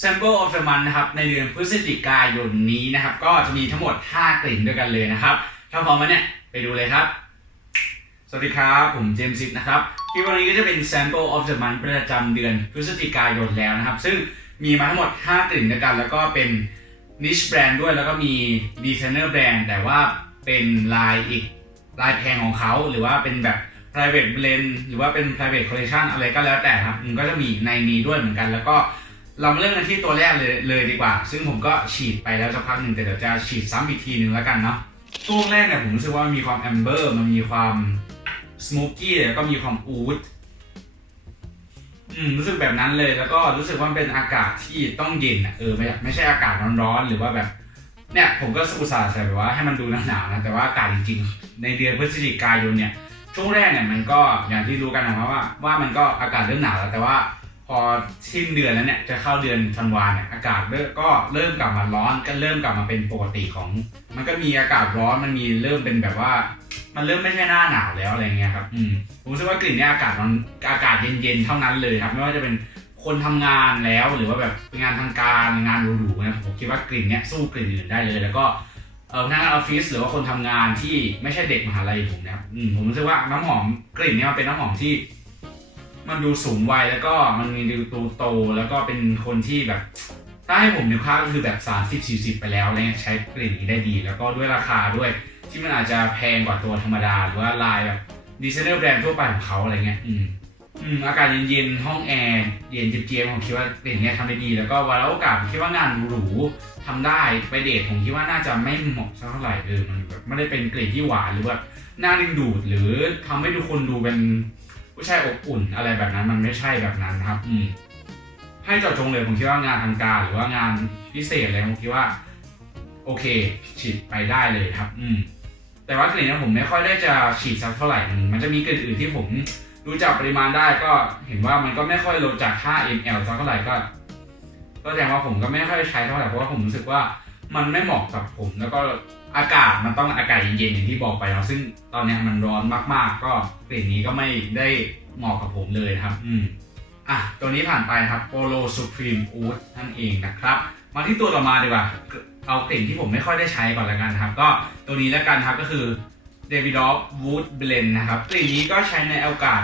Sample of the Month นะครับในเดือนพฤศจิกายนนี้นะครับ ก็จะมีทั้งหมด 5 กลิ่นด้วยกันเลยนะครับ ถ้าพร้อมแล้วเนี่ยไปดูเลยครับ สวัสดีครับ ผมเจมส์ซิดนะครับคลิปวันนี้ก็จะเป็น Sample of the Month ประจำเดือนพฤศจิกายนแล้วนะครับ ซึ่งมีมาทั้งหมด 5 กลิ่นด้วยกัน แล้วก็เป็น niche brand ด้วยแล้วก็มี designer brand แต่ว่าเป็นลายอีกลายแพงของเขา หรือว่าเป็นแบบ private blend หรือว่าเป็น private collection อะไรก็แล้วแต่ครับมันก็จะมีในนี้ด้วยเหมือนกัน แล้วก็ เรามาเริ่มกันที่ตัวแรกเลยเลยดีกว่า ซึ่งผมก็ฉีดไปแล้วสักพักหนึ่งแต่เดี๋ยวจะฉีดซ้ำอีกทีหนึ่งแล้วกันเนาะช่วงแรกเนี่ยผมรู้สึกว่ามันมีความ amber มันมีความ smoky แล้วก็มีความ oud อืมรู้สึกแบบนั้นเลยแล้วก็รู้สึกว่าเป็นอากาศที่ต้องเย็นอะเออไม่ไม่ใช่อากาศร้อนๆหรือว่าแบบ เนี่ยผมก็อุตส่าห์ใส่แบบว่าให้มันดูหนาวๆนะแต่ว่าอากาศจริงๆในเดือนพฤศจิกายนเนี่ยช่วงแรกเนี่ยมันก็อย่างที่รู้กันนะครับว่าว่ามันก็อากาศเริ่มหนาวแล้วแต่ว่า พอสิ้นเดือนแล้วเนี่ยจะเข้าเดือนธันวาเนี่ยอากาศเริ่มก็เริ่มกลับมาร้อนก็เริ่มกลับมาเป็นปกติของ มันก็มีอากาศร้อนมันมีเริ่มเป็นแบบว่า มันเริ่มไม่ใช่หน้าหนาวแล้วอะไรเงี้ยครับอืมผมรู้สึกว่ากลิ่นเนี่ยอากาศมันอากาศเย็นๆเท่านั้นเลยครับ ไม่ว่าจะเป็นคนทำงานแล้วหรือว่าแบบงานทางการงานหรูๆนะผมคิดว่ากลิ่นเนี่ยสู้กลิ่นอื่นได้เลย แล้วก็เออพนักงานออฟฟิศหรือว่าคนทำงานที่ไม่ใช่เด็กมหาลัยผมนะครับอืมผมรู้สึกว่าน้ำหอมกลิ่นเนี่ยมันเป็นน้ำหอมที่ มันดูสูงวัยแล้วก็มันมีดูโตโตแล้วก็เป็นคนที่แบบถ้าให้ผมนึกภาพก็คือแบบ 30 40 ไปแล้วอะไรเงี้ยใช้กลิ่นนี้ได้ดี แล้วก็ด้วยราคาด้วยที่มันอาจจะแพงกว่าตัวธรรมดา หรือว่าลายแบบดีไซเนอร์แบรนด์ทั่วไปของเขาอะไรเงี้ย อืม อืม อากาศเย็นๆ ห้องแอร์เย็นเจี๊ยบๆผมคิดว่ากลิ่นนี้ทำได้ดี แล้วก็วันละโอกาสผมคิดว่างานหรูทำได้ไปเดทผมคิดว่าน่าจะไม่เหมาะสักเท่าไหร่เออมันแบบไม่ได้เป็นกลิ่นที่หวานหรือว่าน่าดึงดูดหรือทำให้ทุกคนดูเป็น ผู้ชายอบอุ่นอะไรแบบนั้นมันไม่ใช่แบบนั้นนะครับ อืมให้เจาะจงเลยผมคิดว่างานทางการหรือว่างานพิเศษอะไรผมคิดว่า โอเค ฉีดไปได้เลยครับ อืม แต่ว่ากลิ่นเนี้ผมไม่ค่อยได้จะฉีดสักเท่าไหร่มันมันจะมีกลิ่นอื่นที่ผมดูจากปริมาณได้ก็เห็นว่ามันก็ไม่ค่อยลดจาก 5 ml สักเท่าไหร่ก็ก็แสดงว่าผมก็ไม่ค่อยใช้เท่าไหร่เพราะว่าผมรู้สึกว่ามันไม่เหมาะกับผมแล้วก็ อากาศมันต้องอากาศเย็นๆอย่างที่บอกไปแล้วซึ่งตอนนี้มันร้อนมากๆ ก็กลิ่นนี้ก็ไม่ได้เหมาะกับผมเลยนะครับ อืมอะตัวนี้ผ่านไปครับ Polo Supreme Oud นั่นเองนะครับ มาที่ตัวต่อมาดีกว่าเอากลิ่นที่ผมไม่ค่อยได้ใช้ก่อนละกันครับ ก็ตัวนี้แล้วกันครับก็คือ Davidoff Wood Blend นะครับกลิ่นนี้ก็ใช้ในอากาศ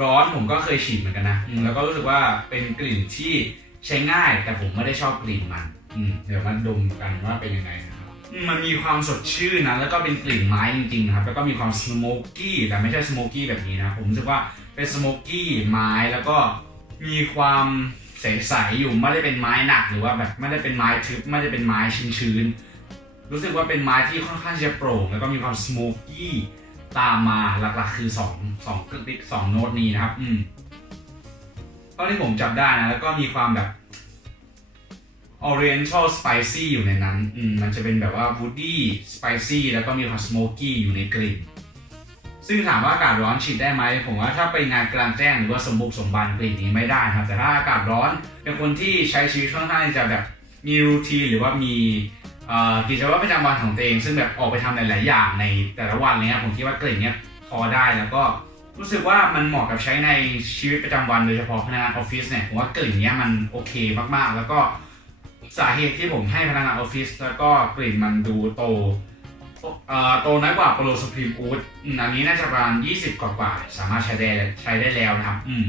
ร้อนผมก็เคยฉีดเหมือนกันนะ แล้วก็รู้สึกว่าเป็นกลิ่นที่ใช้ง่ายแต่ผมไม่ได้ชอบกลิ่นมันอืมเดี๋ยวมาดมกันว่าเป็นยังไงนะ มันมีความสดชื่นนะแล้วก็เป็นกลิ่นไม้จริงๆครับแล้วก็มีความสโมกกี้แต่ไม่ใช่สโมกกี้แบบนี้นะผมรู้สึกว่าเป็นสโมกกี้ไม้แล้วก็มีความใสๆอยู่ไม่ได้เป็นไม้หนักหรือว่าแบบไม่ได้เป็นไม้ทึบไม่ได้เป็นไม้ชื้นๆรู้สึกว่าเป็นไม้ที่ค่อนข้างจะโปร่ง แล้วก็มีความสโมกกี้ตามมาหลักๆ คือ2องสองกลิกสองโน้ตนี้นะครับ อืมเท่าที่ผมจับได้นะแล้วก็มีความแบบ Oriental Spicy อยู่ในนั้นอืมมันจะเป็นแบบว่า Woody Spicy แล้วก็มีความ Smoky อยู่ในกลิ่น ซึ่งถามว่าอากาศร้อนฉีดได้ไหม ผมว่าถ้าไปงานกลางแจ้งหรือว่าสมบุกสมบันกลิ่นนี้ไม่ได้ครับ แต่ถ้าอากาศร้อน เป็นคนที่ใช้ชีวิตค่อนข้างจะแบบมีรูทีหรือว่ามีกิจวัตรประจำวันของตัวเอง ซึ่งแบบออกไปทำหลาย ๆ อย่างในแต่ละวันเนี้ยผมคิดว่ากลิ่นเนี้ยพอได้แล้วก็รู้สึกว่ามันเหมาะกับใช้ในชีวิตประจำวันโดยเฉพาะพนักงานออฟฟิศเนี่ยผมว่ากลิ่นเนี้ยมันโอเคมาก ๆ แล้วก็ สาเหตุที่ผมให้พนักงานออฟฟิศแล้วก็กลิ่นมันดูโตโตน้อยกว่าโปรสพรีมอูดอันนี้น่าจะประมาณ 20 กว่ากว่า สามารถใช้ได้ใช้ได้แล้วนะครับ อืม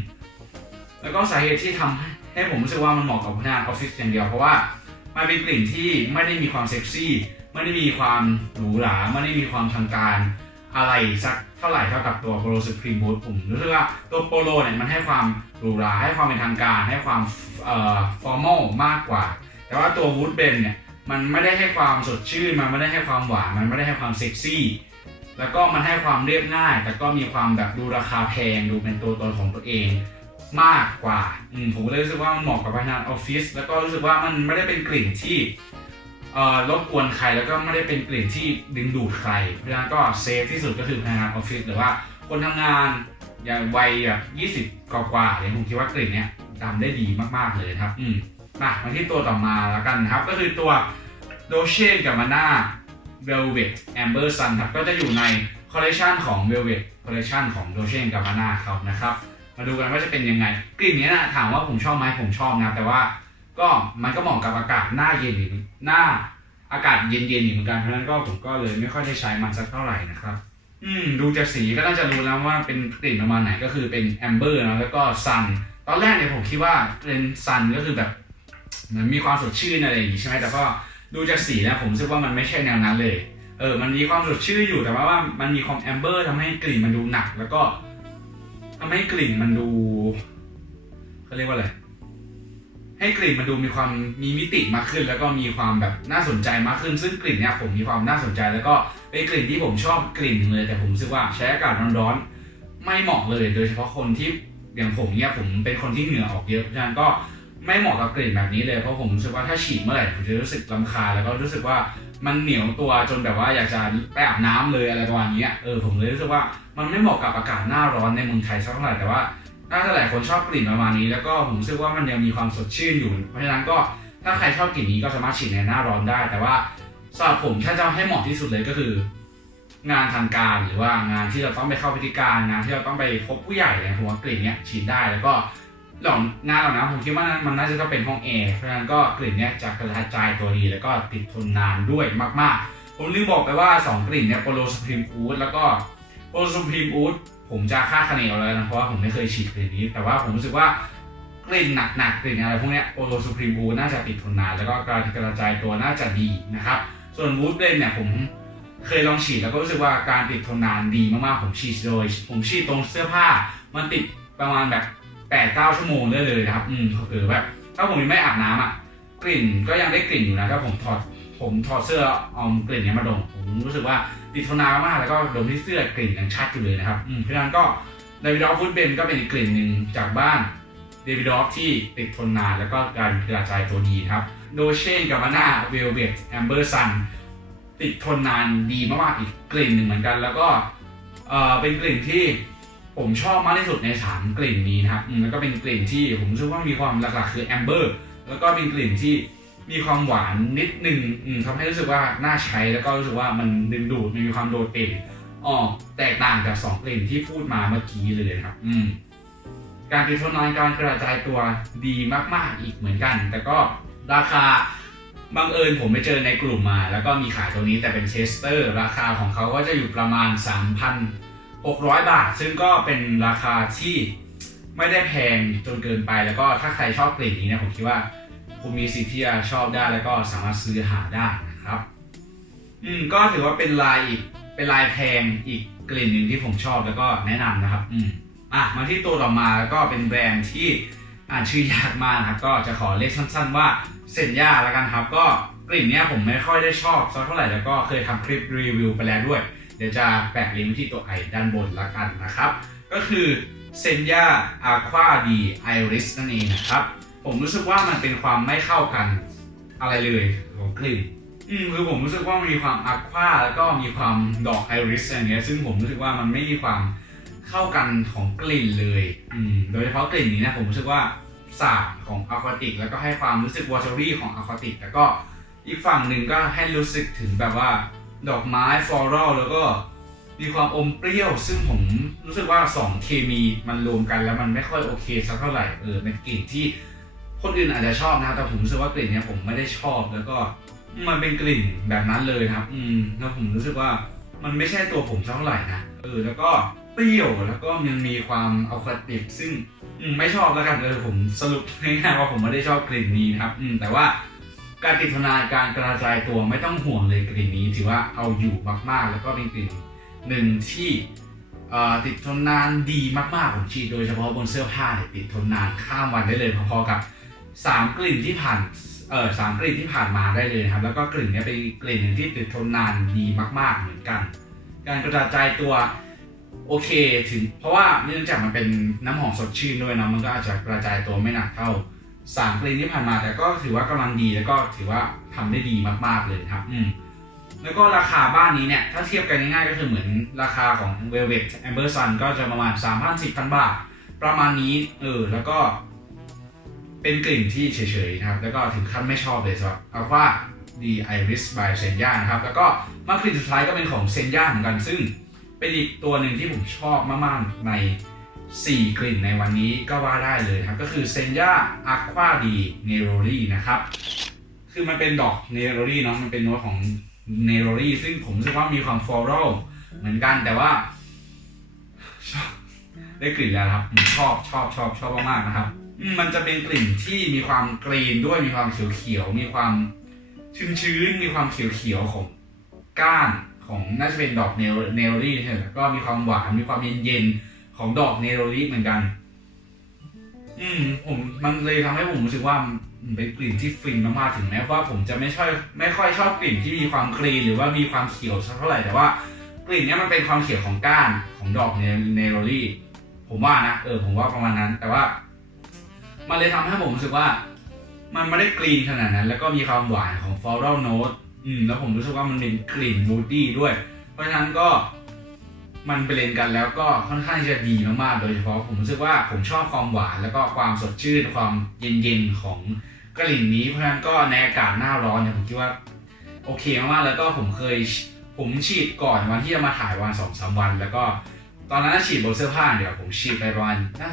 แล้วก็สาเหตุที่ทำให้ให้ผมรู้สึกว่ามันเหมาะกับพนักงานออฟฟิศอย่างเดียวเพราะว่ามันเป็นกลิ่นที่ไม่ได้มีความเซ็กซี่ ไม่ได้มีความหรูหรา ไม่ได้มีความทางการ อะไรสักเท่าไหร่เท่ากับตัวโปรสพรีมบูทผมรู้สึกว่าตัวโปโลเนี่ยมันให้ความหรูหรา ให้ความเป็นทางการ ให้ความเอ่อฟอร์มอลมากกว่า แต่ว่าตัววูดเบนเนี่ยมันไม่ได้ให้ความสดชื่น มันไม่ได้ให้ความหวาน มันไม่ได้ให้ความเซ็กซี่ แล้วก็มันให้ความเรียบง่าย แต่ก็มีความแบบดูราคาแพง ดูเป็นตัวตนของตัวเองมากกว่า อืมผมก็เลยรู้สึกว่ามันเหมาะกับพนักงานออฟฟิศ แล้วก็รู้สึกว่ามันไม่ได้เป็นกลิ่นที่เอ่อรบกวนใคร แล้วก็ไม่ได้เป็นกลิ่นที่ดึงดูดใคร เพราะฉะนั้นก็เซฟที่สุดก็คือพนักงานออฟฟิศหรือว่าคนทำงานอย่างวัยแบบ20กว่าๆเนี่ยผมคิดว่ากลิ่นเนี้ยดำได้ดีมากๆเลยครับ อืม มามาที่ตัวต่อมาแล้วกันครับ ก็คือตัว d o c e g a b b a n a Velvet Amber Sun ครับก็จะอยู่ในคอลเล t ชันของ Velvet คอลเล t ชันของ d o c e g a b b a n a เขานะครับมาดูกันว่าจะเป็นยังไง กลิ่นนี้นะถามว่าผมชอบไหมผมชอบนะแต่ว่าก็มันก็เหมาะกับอากาศหน้าเย็นหรือหน้าอากาศเย็นๆอยู่เหมือนกันเพราะฉะนั้นก็ผมก็เลยไม่ค่อยได้ใช้มันสักเท่าไหร่นะครับอืมดูจากสีก็น่าจะรู้แล้วว่าเป็นกลิ่นประมาณไหนก็คือเป็นแอมเบอร์นะแล้วก็ซันตอนแรกเนี่ยผมคิดว่าเป็นซันก็คือแบบ เหมือนมีความสดชื่นอะไรอย่างงี้ใช่ไหมแต่ก็ดูจากสีแล้วผมรู้สึกว่ามันไม่ใช่แนวนั้นเลย เออ มันมีความสดชื่นอยู่แต่ว่าว่ามันมีความแอมเบอร์ทำให้กลิ่นมันดูหนัก แล้วก็ทำให้กลิ่นมันดูเขาเรียกว่าอะไรให้กลิ่นมันดูมีความมีมิติมากขึ้น แล้วก็มีความแบบน่าสนใจมากขึ้น ซึ่งกลิ่นเนี่ยผมมีความน่าสนใจ แล้วก็เป็นกลิ่นที่ผมชอบกลิ่นหนึ่งเลย แต่ผมรู้สึกว่าใช้อากาศร้อนๆไม่เหมาะเลย โดยเฉพาะคนที่อย่างผมเนี่ยผมเป็นคนที่เหงื่อออกเยอะเพราะฉะนั้นก็ ไม่เหมาะกับกลิ่นแบบนี้เลยเพราะผมรู้สึกว่าถ้าฉีดเมื่อไหร่ผมจะรู้สึกลำคาญแล้วก็รู้สึกว่ามันเหนียวตัวจนแบบว่าอยากจะไปอาบน้ำเลยอะไรประมาณนี้เออผมเลยรู้สึกว่ามันไม่เหมาะกับอากาศหน้าร้อนในเมืองไทยสักเท่าไหร่แต่ว่าถ้าหลายคนชอบกลิ่นประมาณนี้ แล้วก็ผมรู้สึกว่ามันยังมีความสดชื่นอยู่ เพราะฉะนั้นก็ถ้าใครชอบกลิ่นนี้ก็สามารถฉีดในหน้าร้อนได้ แต่ว่าสำหรับผมถ้าจะให้เหมาะที่สุดเลยก็คือ งานทางการหรือว่างานที่เราต้องไปเข้าพิธีการงานที่เราต้องไปพบผู้ใหญ่เนี่ยผมว่ากลิ่นเนี้ยฉีดได้แล้วก็ หล่างานเหล่านั้นผมคิดว่ามันน่าจะต้องเป็นห้องแอร์เพราะฉะนั้นก็กลิ่นเนี้ยจะกระจายตัวดีแล้วก็ติดทนนานด้วยมากๆ ผมลืมบอกไปว่าสองกลิ่นเนี่ยโปโลสพรีมอูดแล้วก็โปโลสพรีมอูดผมจะค่าดคะเนเอาแล้วนะเพราะว่าผมไม่เคยฉีดกลิ่นนี้ แต่ว่าผมรู้สึกว่ากลิ่นหนักๆกลิ่นอะไรพวกเนี้ยโอโลซูพรีมบูดน่าจะติดทนนานแล้วก็การกระจายตัวน่าจะดีนะครับส่วนวูดเบนเนี่ยผมเคยลองฉีดแล้วก็รู้สึกว่าการติดทนนานดีมากๆผมฉีดโดย ผมฉีดตรงเสื้อผ้ามันติดประมาณแบบ 8ปดเก้าชั่วโมงได้เลยนะครับอืมเออแบบถ้าผมยังไม่อาบน้ำอะกลิ่นก็ยังได้กลิ่นอยู่นะถ้าผมถอดผมถอดเสื้อเอากลิ่นเนี้ยมาดมผมรู้สึกว่าติดทนนานมากแล้วก็ดมที่เสื้อกลิ่นยังชัดอยู่เลยนะครับอืมเพราะฉะนั้นก็เดวิดอฟฟูดเบนก็เป็นอีกกลิ่นหนึ่งจากบ้านเดวิดอฟที่ติดทนนานแล้วก็การกระจายตัวดีครับโดเชนกับมาน่าเวลเวตแอมเบอร์ซันติดทนนานดีมากๆอีกกลิ่นหนึ่งเหมือนกัน แล้วก็เออเป็นกลิ่นที่ ผมชอบมากที่สุดในสามกลิ่นนี้นะครับอืมแล้วก็เป็นกลิ่นที่ผมรู้สึกว่ามีความหลักๆคือแอมเบอร์แล้วก็เป็นกลิ่นที่มีความหวานนิดนึงอืมทำให้รู้สึกว่าน่าใช้แล้วก็รู้สึกว่ามันดึงดูดมันมีความโดดเด่นออกแตกต่างจากสองกลิ่นที่พูดมาเมื่อกี้เลยครับ อืมการติดทนนานการกระจายตัวดีมาก ๆ อีกเหมือนกัน แต่ก็ราคาบังเอิญผมไปเจอในกลุ่มมา แล้วก็มีขายตัวนี้แต่เป็นเชสเตอร์ ราคาของเขาก็จะอยู่ประมาณ 600 บาท ซึ่งก็เป็นราคาที่ไม่ได้แพงจนเกินไป แล้วก็ถ้าใครชอบกลิ่นนี้นะผมคิดว่าคุณมีสิทธิ์ที่จะชอบได้แล้วก็สามารถซื้อหาได้นะครับ อืมก็ถือว่าเป็นลายอีกเป็นลายแพงอีกกลิ่นหนึ่งที่ผมชอบแล้วก็แนะนำนะครับ อืมอะมาที่ตัวต่อมาแล้วก็เป็นแบรนด์ที่อ่านชื่อยากมากนะครับ ก็จะขอเรียกสั้น ๆ ว่าเซนย่าแล้วกันครับ ก็กลิ่นเนี้ยผมไม่ค่อยได้ชอบสักเท่าไหร่แล้วก็เคยทำคลิปรีวิวไปแล้วด้วย เดี๋ยวจะแปะลิงก์ไว้ที่ตัวไอด้านบนละกันนะครับ ก็คือเซนย่าอาควาดีไอริสนั่นเองนะครับ ผมรู้สึกว่ามันเป็นความไม่เข้ากันอะไรเลยของกลิ่นอืมคือผมรู้สึกว่ามันมีความอะควาแล้วก็มีความดอกไอริสอะไรเงี้ยซึ่งผมรู้สึกว่ามันไม่มีความเข้ากันของกลิ่นเลยอืมโดยเฉพาะกลิ่นนี้นะผมรู้สึกว่าสาบของอะควาติก แล้วก็ให้ความรู้สึกวอเตอรี่ของอะควาติกแล้วก็อีกฝั่งหนึ่งก็ให้รู้สึกถึงแบบว่า ดอกไม้ฟลอรัลแล้วก็มีความอมเปรี้ยว ซึ่งผมรู้สึกว่าสองเคมีมันรวมกันแล้วมันไม่ค่อยโอเคสักเท่าไหร่เออเป็นกลิ่นที่คนอื่นอาจจะชอบนะแต่ผมรู้สึกว่ากลิ่นเนี้ยผมไม่ได้ชอบแล้วก็มันเป็นกลิ่นแบบนั้นเลยครับ อืมแล้วผมรู้สึกว่ามันไม่ใช่ตัวผมเท่าไหร่นะเออแล้วก็เปรี้ยวแล้วก็มันมีความอัลคาติกซึ่งอืมไม่ชอบแล้วกันเลยผมสรุปง่ายๆว่าผมไม่ได้ชอบกลิ่นนี้ครับ อืมแต่ว่า การติดทนานการกระจายตัวไม่ต้องห่วงเลยกลิ่นนี้ถือว่าเอาอยู่มากๆ แล้วก็เป็นกลิ่นหนึ่งที่ติดทนนานดีมากๆผมฉีดโดยเฉพาะบนเสื้อผ้าเนี่ยติดทนนานข้ามวันได้เลยพอๆกับสามกลิ่นที่ผ่านเออสามกลิ่นที่ผ่านมาได้เลยนะครับ แล้วก็กลิ่นนี้เป็นกลิ่นหนึ่งที่ติดทนนานดีมาก ๆ เหมือนกัน การกระจายตัวโอเคถึงเพราะว่าเนื่องจากมันเป็นน้ำหอมสดชื่นด้วยนะมันก็อาจจะกระจายตัวไม่หนักเท่า สามกลิ่นที่ผ่านมาแต่ก็ถือว่ากำลังดีแล้วก็ถือว่าทำได้ดีมากๆเลยครับ อืมแล้วก็ราคาบ้านนี้เนี่ย ถ้าเทียบกันง่ายๆก็คือเหมือนราคาของ Velvet Amber Sun ก็จะประมาณ 3,000 4,000 บาท ประมาณนี้ เออ แล้วก็เป็นกลิ่นที่เฉยๆนะครับ แล้วก็ถึงขั้นไม่ชอบเลยสำหรับ Alpha D Iris by Senya นะครับ แล้วก็มากลิ่นสุดท้ายก็เป็นของ Senya เหมือนกัน ซึ่งเป็นอีกตัวหนึ่งที่ผมชอบมากๆใน 4 กลิ่นในวันนี้ก็ว่าได้เลยครับ ก็คือเซนยาอะควาดีเนโรลีนะครับ คือมันเป็นดอกเนโรลีเนาะมันเป็นโน้ตของเนโรลีซึ่งผมรู้สึกว่ามีความฟลอรัลเหมือนกันแต่ว่าชอบได้กลิ่นแล้วครับผมชอบชอบชอบชอบมากๆนะครับ มันจะเป็นกลิ่นที่มีความกรีนด้วยมีความเขียวเขียวๆมีความชื้นๆมีความเขียวเขียวๆของก้านของน่าจะเป็นดอกเนโรเนโรลีใช่ไหมก็มีความหวานมีความเย็นๆ ของดอกเนโรลีเหมือนกัน อืม ผมมันเลยทำให้ผมรู้สึกว่ามันเป็นกลิ่นที่ฟินมากๆถึงแม้ว่าผมจะไม่ชอบไม่ค่อยชอบกลิ่นที่มีความคลีนหรือว่ามีความเขียวสักเท่าไหร่แต่ว่ากลิ่นนี้มันเป็นความเขียวของก้านของดอกเนโรลีผมว่านะเออผมว่าประมาณนั้น แต่ว่า มันเลยทำให้ผมรู้สึกว่า มันไม่ได้กรีนขนาดนั้น แล้วก็มีความหวานของ floral note อืมแล้วผมรู้สึกว่ามันเป็นกลิ่น woody ด้วย เพราะฉะนั้นก็ มันไปเบลนกันแล้วก็ค่อนข้างจะดีมากๆ โดยเฉพาะผมรู้สึกว่าผมชอบความหวานแล้วก็ความสดชื่นความเย็นๆของกลิ่นนี้เพราะฉะนั้นก็ในอากาศหน้าร้อนเนี่ยผมคิดว่าโอเคมากๆแล้วก็ผมเคยผมฉีดก่อนวันที่จะมาถ่ายวันสองสามวัน แล้วก็ตอนนั้นฉีดบนเสื้อผ้าเดี๋ยวผมฉีดไปประมาณน่า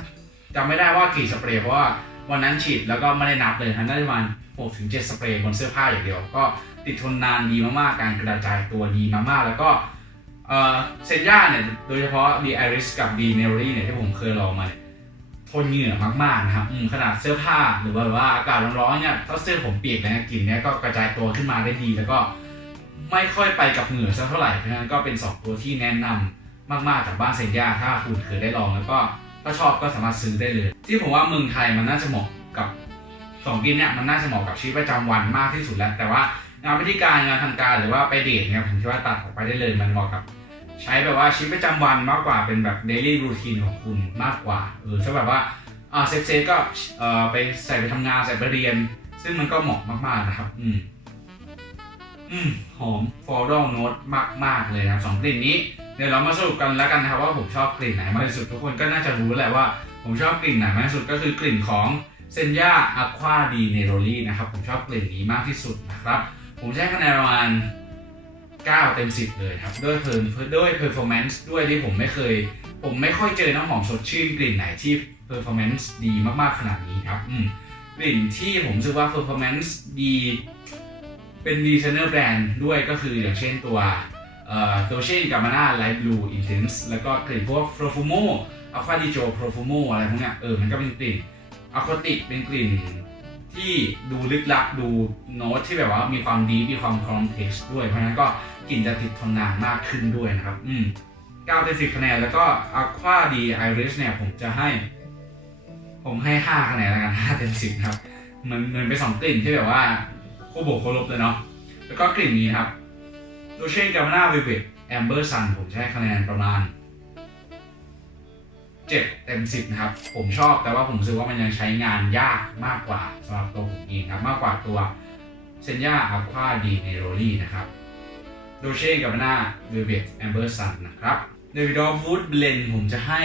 จำไม่ได้ว่ากี่สเปรย์เพราะว่าวันนั้นฉีดแล้วก็ไม่ได้นับเลยทันได้ประมาณหกถึงเจ็ดสเปรย์บนเสื้อผ้าอย่างเดียว ก็ติดทนนานดีมากๆการกระจายตัวดีมากๆแล้วก็ เซนย่าเนี่ยโดยเฉพาะดีไอริสกับดีเนลลี่เนี่ยที่ผมเคยลองมาทนเหงื่อมากๆนะครับขนาดเสื้อผ้าหรือว่าว่าอากาศร้อนๆเนี่ยถ้าเสื้อผมเปียกเนี่กลิ่นเนี้ยก็กระจายตัวขึ้นมาได้ดี แล้วก็ไม่ค่อยไปกับเหงื่อสักเท่าไหร่เพราะฉะนั้นก็เป็น 2 ตัวที่แนะนำมากๆจากบ้านเซนย่าถ้าคุณเคยได้ลองแล้วก็ถ้าชอบก็สามารถซื้อได้เลย ที่ผมว่าเมืองไทยมันน่าจะเหมาะกับสองกลินเนี่ยมันน่าจะเหมาะกับชีวิตประจำวันมากที่สุดแล้ว แต่ว่างานวิธีการงานทางการหรือว่าไปเดทเนี่ยผมคิดว่าตัดออกไปได้เลยมันเหมาะกับ ใช้แบบว่าชีวิตประจำวันมากกว่าเป็นแบบเดลี่รูทีนของคุณมากกว่าเออถ้าแบบว่าอ่าเซฟเซฟก็เอ่อไปใส่ไปทำงานใส่ไปเรียน ซึ่งมันก็เหมาะมากๆนะครับ อืมอืมหอมฟอร์ดอลโนตมากๆเลยนะครับสองกลิ่นนี้เดี๋ยวเรามาสรุปกันแล้วกันนะครับว่าผมชอบกลิ่นไหนมากที่สุดทุกคนก็น่าจะรู้แหละว่าผมชอบกลิ่นไหนมากที่สุดก็คือกลิ่นของเซนยาอะควาดีเนโรลีนะครับผมชอบกลิ่นนี้มากที่สุดนะครับ ผมให้คะแนนประมาณ 9 เต็ม 10 เลยครับ ด้วยเพลินด้วย performance ด้วยที่ผมไม่เคย ผมไม่ค่อยเจอน้ำหอมสดชื่นกลิ่นไหนที่ performance ดีมากๆขนาดนี้ครับกลิ่นที่ผมรู้สึกว่า performance ดีเป็นดีไซเนอร์แบรนด์ด้วยก็คืออย่างเช่นตัวเอ่อตัวเช่นกามาน่าไลท์บลูอินเทนส์แล้วก็กลิ่นพวก profumo alpha di jo profumo อะไรพวกเนี้ยเออมันก็เป็นกลิ่นอะคูติกเป็นกลิ่น ที่ดูลึกลับดูโน้ตที่แบบว่ามีความดีมีความคอมเพล็กซ์ด้วย เพราะฉะนั้นก็กลิ่นจะติดทนนานมากขึ้นด้วยนะครับ อืม9เต็ม10คะแนนแล้วก็ Aqua d Iris เนี่ยผมจะให้ ผมให้ 5 คะแนนแล้วกัน5เต็ม10ครับเหมือนเหมือนไปสองกลิ่นที่แบบว่าโคบวกโคลบเลยเนาะแล้วก็กลิ่นนี้ครับโดเชนกามาน่าวิวิตแอมเบอร์ซันผมจะให้คะแนนประมาณ 7 เต็ม 10 นะครับ ผมชอบแต่ว่าผมรู้สึกว่ามันยังใช้งานยากมากกว่าสำหรับตัวผมเองครับ มากกว่าตัวเซนยาอัควาดีเนโรลี่นะครับโดเช่กับหน้าเวเวตแอมเบอร์ซันนะครับเดวิดอฟวูดเบลนผมจะให้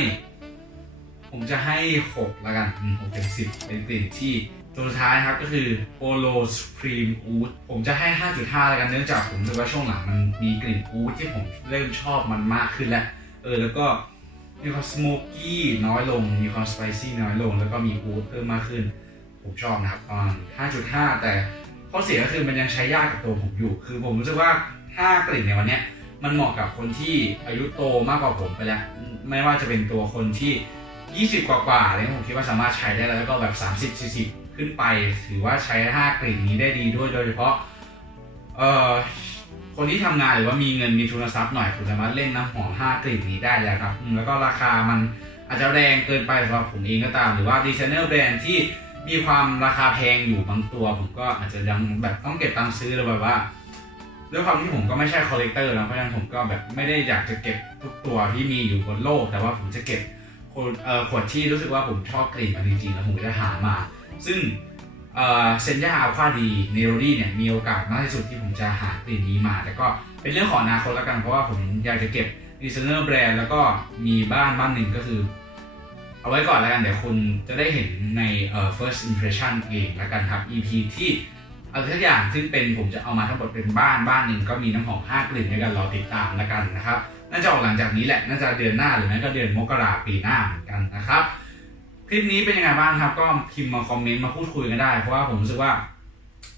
ผมจะให้ 6 แล้วกัน6เต็ม10 เป็นกลิ่นที่ตัวสุดท้ายครับก็คือ Polo Supreme Oud ผมจะให้ 5.5 แล้วกันเนื่องจากผมรู้สึกว่าช่วงหลังมันมีกลิ่นอูดที่ผมเริ่มชอบมันมากขึ้นแล้ว เออแล้วก็ มีความสโมกกี้น้อยลง มีความสไปซี่น้อยลง แล้วก็มีอูดเพิ่มมากขึ้น ผมชอบนะครับประมาณ5.5 แต่ข้อเสียก็คือมันยังใช้ยากกับตัวผมอยู่ คือผมรู้สึกว่าถ้ากลิ่นในวันนี้มันเหมาะกับคนที่อายุโตมากกว่าผมไปแล้ว ไม่ว่าจะเป็นตัวคนที่ 20 กว่ากว่าๆอะไรเงี้ยผมคิดว่าสามารถใช้ได้แล้วแล้วก็แบบ 30 40 ขึ้นไป ถือว่าใช้ 5 กลิ่นนี้ได้ดีด้วยโดยเฉพาะเอ่อ คนที่ทำงานหรือว่ามีเงินมีทุนทรัพย์หน่อยคุณสามารถเล่นน้ำหอม5กลิ่นนี้ได้แล้วครับแล้วก็ราคามันอาจจะแรงเกินไปสำหรับผมเองก็ตาม หรือว่าดีไซเนอร์แบรนด์ที่มีความราคาแพงอยู่บางตัว ผมก็อาจจะยังแบบต้องเก็บตังค์ซื้อหรือแบบว่าด้วยความที่ผมก็ไม่ใช่คอลเลกเตอร์นะเพราะฉะนั้นผมก็แบบไม่ได้อยากจะเก็บทุกตัวที่มีอยู่บนโลก แต่ว่าผมจะเก็บขวดเอ่อขวดที่รู้สึกว่าผมชอบกลิ่นมันจริงๆแล้วผมจะหามา ซึ่ง เอ่อเซนยาอัลฟาดีเนโรดีเนี่ยมีโอกาสมากที่สุดที่ผมจะหากลิ่นนี้มา แต่ก็เป็นเรื่องของอนาคตแล้วกันเพราะว่าผมอยากจะเก็บดีไซเนอร์แบรนด์แล้วก็มีบ้านบ้านหนึ่งก็คือ เอาไว้ก่อนแล้วกันเดี๋ยวคุณจะได้เห็นในเอ่อ first impression เองแล้วกันครับ EP ที่อะไรทุกอย่างซึ่งเป็นผมจะเอามาทั้งหมดเป็นบ้านบ้านหนึ่งก็มีน้ำหอม5กลิ่นด้วยกันรอติดตามแล้วกันนะครับนน่าจะออกหลังจากนี้แหละน่าจะเดือนหน้าหรือไม่ก็เดือนมกราปีหน้าเหมือนกันนะครับ คลิปนี้เป็นยังไงบ้างครับ ก็พิมพ์มาคอมเมนต์มาพูดคุยกันได้ เพราะว่าผมรู้สึกว่า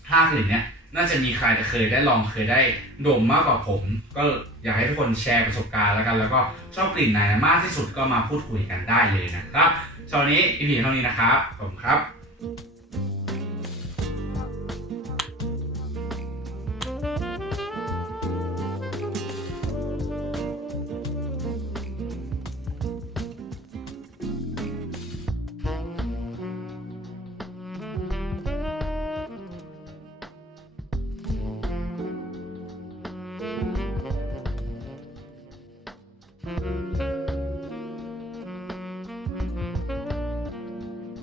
ห้ากลิ่นเนี้ยน่าจะมีใครเคยได้ลองเคยได้ดมมากกว่าผม ก็อยากให้ทุกคนแชร์ประสบการณ์แล้วกัน แล้วก็ชอบกลิ่นไหนมากที่สุดก็มาพูดคุยกันได้เลยนะครับสำหรับวันนี้อีพีเท่านี้นะครับผมครับ